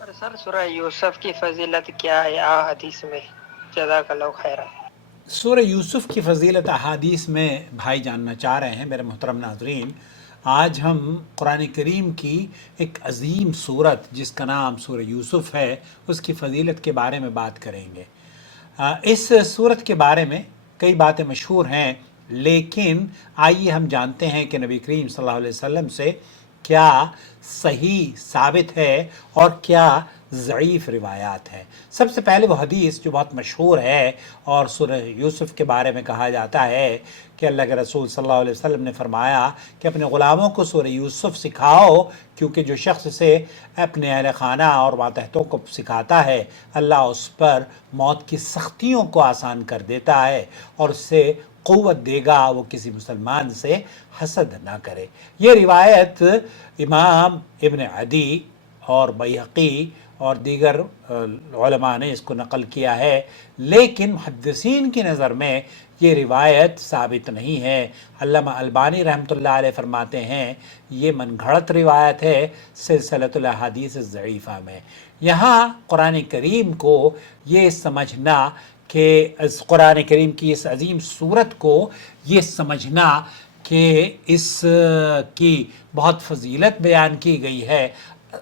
اور سر سورہ یوسف کی فضیلت کیا ہے حدیث میں؟ جزاک اللہ خیرہ۔ سورہ یوسف کی فضیلت احادیث میں بھائی جاننا چاہ رہے ہیں میرے محترم ناظرین۔ آج ہم قرآن کریم کی ایک عظیم سورت جس کا نام سورہ یوسف ہے اس کی فضیلت کے بارے میں بات کریں گے۔ اس سورت کے بارے میں کئی باتیں مشہور ہیں، لیکن آئیے ہم جانتے ہیں کہ نبی کریم صلی اللہ علیہ وسلم سے کیا صحیح ثابت ہے اور کیا ضعیف روایات ہیں۔ سب سے پہلے وہ حدیث جو بہت مشہور ہے اور سورہ یوسف کے بارے میں کہا جاتا ہے کہ اللہ کے رسول صلی اللہ علیہ وسلم نے فرمایا کہ اپنے غلاموں کو سورہ یوسف سکھاؤ، کیونکہ جو شخص سے اپنے اہل خانہ اور ماتحتوں کو سکھاتا ہے اللہ اس پر موت کی سختیوں کو آسان کر دیتا ہے اور اس سے قوت دے گا وہ کسی مسلمان سے حسد نہ کرے۔ یہ روایت امام ابن عدی اور بیہقی اور دیگر علماء نے اس کو نقل کیا ہے، لیکن محدثین کی نظر میں یہ روایت ثابت نہیں ہے۔ علامہ البانی رحمۃ اللہ علیہ فرماتے ہیں یہ من گھڑت روایت ہے سلسلۃ الاحادیث الضعیفہ میں۔ یہاں قرآن کریم کو یہ سمجھنا کہ قرآن کریم کی اس عظیم سورت کو یہ سمجھنا کہ اس کی بہت فضیلت بیان کی گئی ہے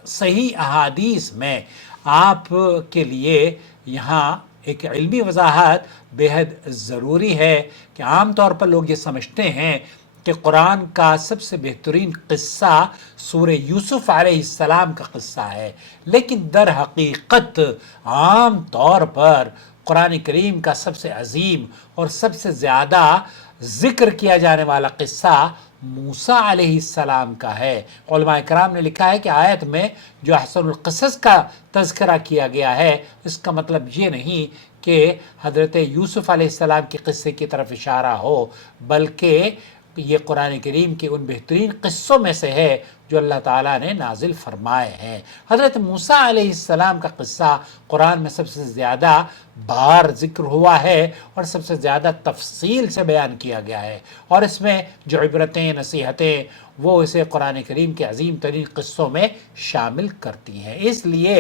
صحیح احادیث میں، آپ کے لیے یہاں ایک علمی وضاحت بےحد ضروری ہے کہ عام طور پر لوگ یہ سمجھتے ہیں کہ قرآن کا سب سے بہترین قصہ سورہ یوسف علیہ السلام کا قصہ ہے، لیکن در حقیقت عام طور پر قرآن کریم کا سب سے عظیم اور سب سے زیادہ ذکر کیا جانے والا قصہ موسیٰ علیہ السلام کا ہے۔ علماء کرام نے لکھا ہے کہ آیت میں جو احسن القصص کا تذکرہ کیا گیا ہے اس کا مطلب یہ نہیں کہ حضرت یوسف علیہ السلام کے قصے کی طرف اشارہ ہو، بلکہ یہ قرآن کریم کے ان بہترین قصوں میں سے ہے جو اللہ تعالیٰ نے نازل فرمائے ہیں۔ حضرت موسیٰ علیہ السلام کا قصہ قرآن میں سب سے زیادہ بار ذکر ہوا ہے اور سب سے زیادہ تفصیل سے بیان کیا گیا ہے، اور اس میں جو عبرتیں نصیحتیں وہ اسے قرآن کریم کے عظیم ترین قصوں میں شامل کرتی ہیں۔ اس لیے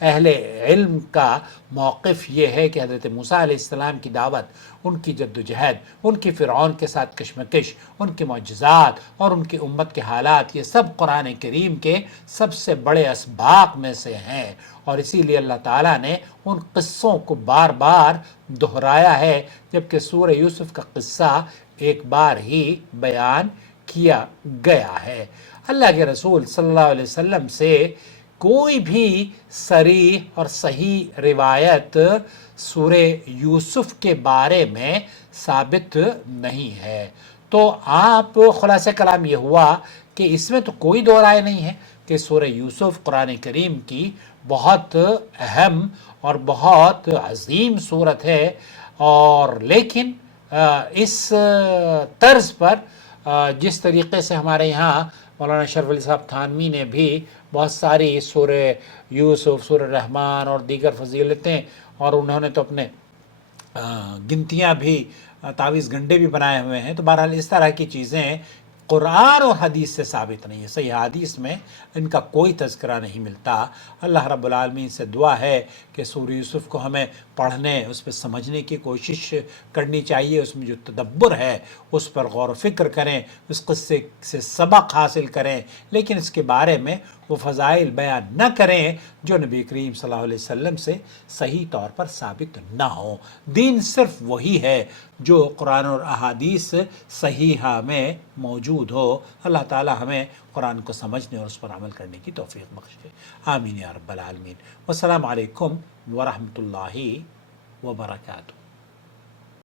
اہل علم کا موقف یہ ہے کہ حضرت موسیٰ علیہ السلام کی دعوت، ان کی جد و جہد، ان کی فرعون کے ساتھ کشمکش، ان کے معجزات اور ان کی امت کے حالات، یہ سب قرآن کریم کے سب سے بڑے اسباق میں سے ہیں، اور اسی لیے اللہ تعالیٰ نے ان قصوں کو بار بار دہرایا ہے، جبکہ سورہ یوسف کا قصہ ایک بار ہی بیان کیا گیا ہے۔ اللہ کے رسول صلی اللہ علیہ وسلم سے کوئی بھی صریح اور صحیح روایت سورہ یوسف کے بارے میں ثابت نہیں ہے، تو آپ خلاصہ کلام یہ ہوا کہ اس میں تو کوئی دو رائے نہیں ہے کہ سورہ یوسف قرآن کریم کی بہت اہم اور بہت عظیم سورت ہے، اور لیکن اس طرز پر جس طریقے سے ہمارے یہاں مولانا اشرف علی صاحب تھانوی نے بھی بہت ساری سورہ یوسف، سورہ رحمان اور دیگر فضیلتیں، اور انہوں نے تو اپنے گنتیاں بھی، تعویذ گنڈے بھی بنائے ہوئے ہیں، تو بہرحال اس طرح کی چیزیں قرآن اور حدیث سے ثابت نہیں ہے۔ صحیح حدیث میں ان کا کوئی تذکرہ نہیں ملتا۔ اللہ رب العالمین سے دعا ہے کہ سورہ یوسف کو ہمیں پڑھنے، اس پہ سمجھنے کی کوشش کرنی چاہیے، اس میں جو تدبر ہے اس پر غور و فکر کریں، اس قصے سے سبق حاصل کریں، لیکن اس کے بارے میں وہ فضائل بیان نہ کریں جو نبی کریم صلی اللہ علیہ وسلم سے صحیح طور پر ثابت نہ ہوں۔ دین صرف وہی ہے جو قرآن اور احادیث صحیحہ میں موجود ہو۔ اللہ تعالی ہمیں قرآن کو سمجھنے اور اس پر عمل کرنے کی توفیق بخشے، آمین یا رب العالمین۔ والسلام علیکم ورحمۃ اللہ وبرکاتہ۔